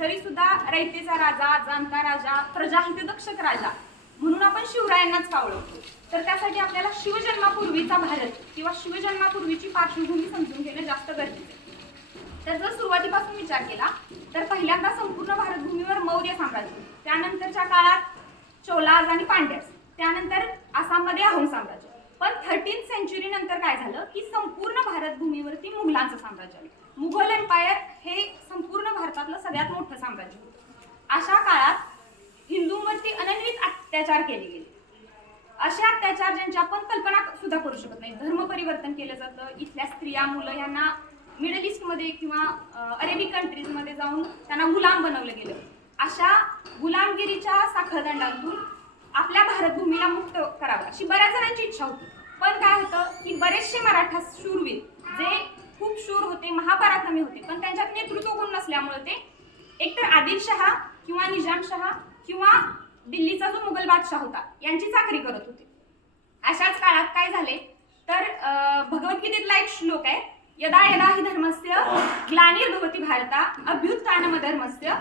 तरी सुद्धा रयतेचा राजा, जाणता राजा, प्रजाहितदक्षक राजा म्हणून आपण शिवरायांनाच कावळवतो. तर त्यासाठी आपल्याला शिवजन्मापूर्वीचा भारत किंवा शिवजन्मापूर्वीची पार्श्वभूमी समजून घेणं जास्त गरजेचं आहे. तर जर सुरुवातीपासून विचार केला तर पहिल्यांदा संपूर्ण भारतभूमीवर मौर्य साम्राज्य, त्यानंतरच्या काळात चोलाज आणि पांड्यास, त्यानंतर आसाममध्ये अहोम साम्राज्य. पण 13th सेंचुरी नंतर काय झालं की संपूर्ण भारतभूमीवरती मुघलांचं साम्राज्य आलं. मुघल एम्पायर हे संपूर्ण भारतातलं सगळ्यात मोठं साम्राज्य होतं. अशा काळात हिंदूंवरती अनन्वित अत्याचार केले गेले. असे अत्याचार ज्यांची आपण कल्पना सुद्धा करू शकत नाही. धर्म परिवर्तन केलं जातं. इथल्या स्त्रिया, मुलं यांना मिडल ईस्टमध्ये किंवा अरेबिक कंट्रीजमध्ये जाऊन त्यांना गुलाम बनवलं गेलं. अशा गुलामगिरीच्या साखळदंडातून आपल्या भारतभूमीला मुक्त करावं अशी बऱ्याच जणांची इच्छा होती. पण काय होतं की बरेचसे मराठा शूरवीर जे खूप शूर होते, महापराक्रमी होते, पण त्यांच्यात नेतृत्व गुण नसल्यामुळे ते एकतर आदिलशहा किंवा निजामशहा किंवा दिल्लीचा जो मुघल बादशाह होता यांची चाकरी करत होते. अशाच काळात काय झाले तर भगवद्गीतेतला एक श्लोक आहे, यदा यदा हि धर्मस्य ग्लानिर्भवति भारता अभ्युत्थानमधर्मस्य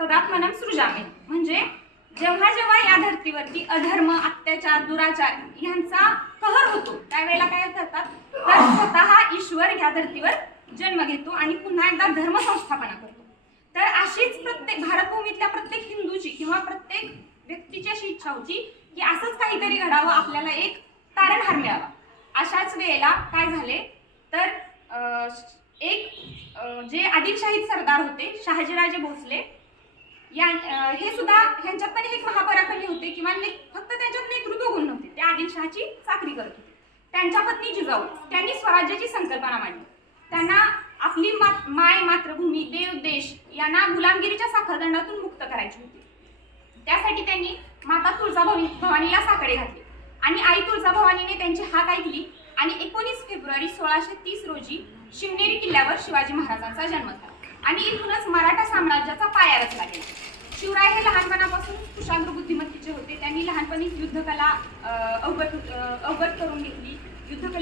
तदात्मनं सृजामि. म्हणजे जेव्हा जेव्हा या धर्तीवरती अधर्म, अत्याचार, दुराचार यांचा कहर होतो त्यावेळेला काय करतात तर स्वतः ईश्वर या धर्तीवर जन्म घेतो आणि पुन्हा एकदा धर्म संस्थापना करतो. तर अशीच प्रत्येक भारतभूमीतल्या प्रत्येक हिंदूची किंवा प्रत्येक व्यक्तीची अशी इच्छा होती की असंच काहीतरी घडावं, आपल्याला एक तारणहार मिळावा. अशाच वेळेला काय झाले तर जे आदिलशाही सरदार होते शहाजीराजे भोसले हे सुद्धा ह्यांच्यात पण एक महापराक्रमी होते किंवा फक्त त्यांच्यात नेतृत्व गुण नव्हते, ते आदिलशहाची चाकरी करत होते. त्यांच्या पत्नी जिजाऊ त्यांनी स्वराज्याची संकल्पना मांडली. त्यांना आपली माय, मातृभूमी, देव, देश यांना गुलामगिरीच्या साखळदंडातून मुक्त करायची होती. त्यासाठी त्यांनी माता तुळजाभवानीला साकडे घातले आणि आई तुळजाभवानीने त्यांची हाक ऐकली आणि 19 फेब्रुवारी 1630 रोजी शिवनेरी किल्ल्यावर शिवाजी महाराजांचा जन्म झाला आणि इथूनच मराठा साम्राज्याचा पाया रचला गेला. शिवराय हे लहानपणापासून कुशाग्र बुद्धिमत्तेचे होते. त्यांनी लहानपणीच युद्धकला अवगत करून घेतली. युद्धकलेची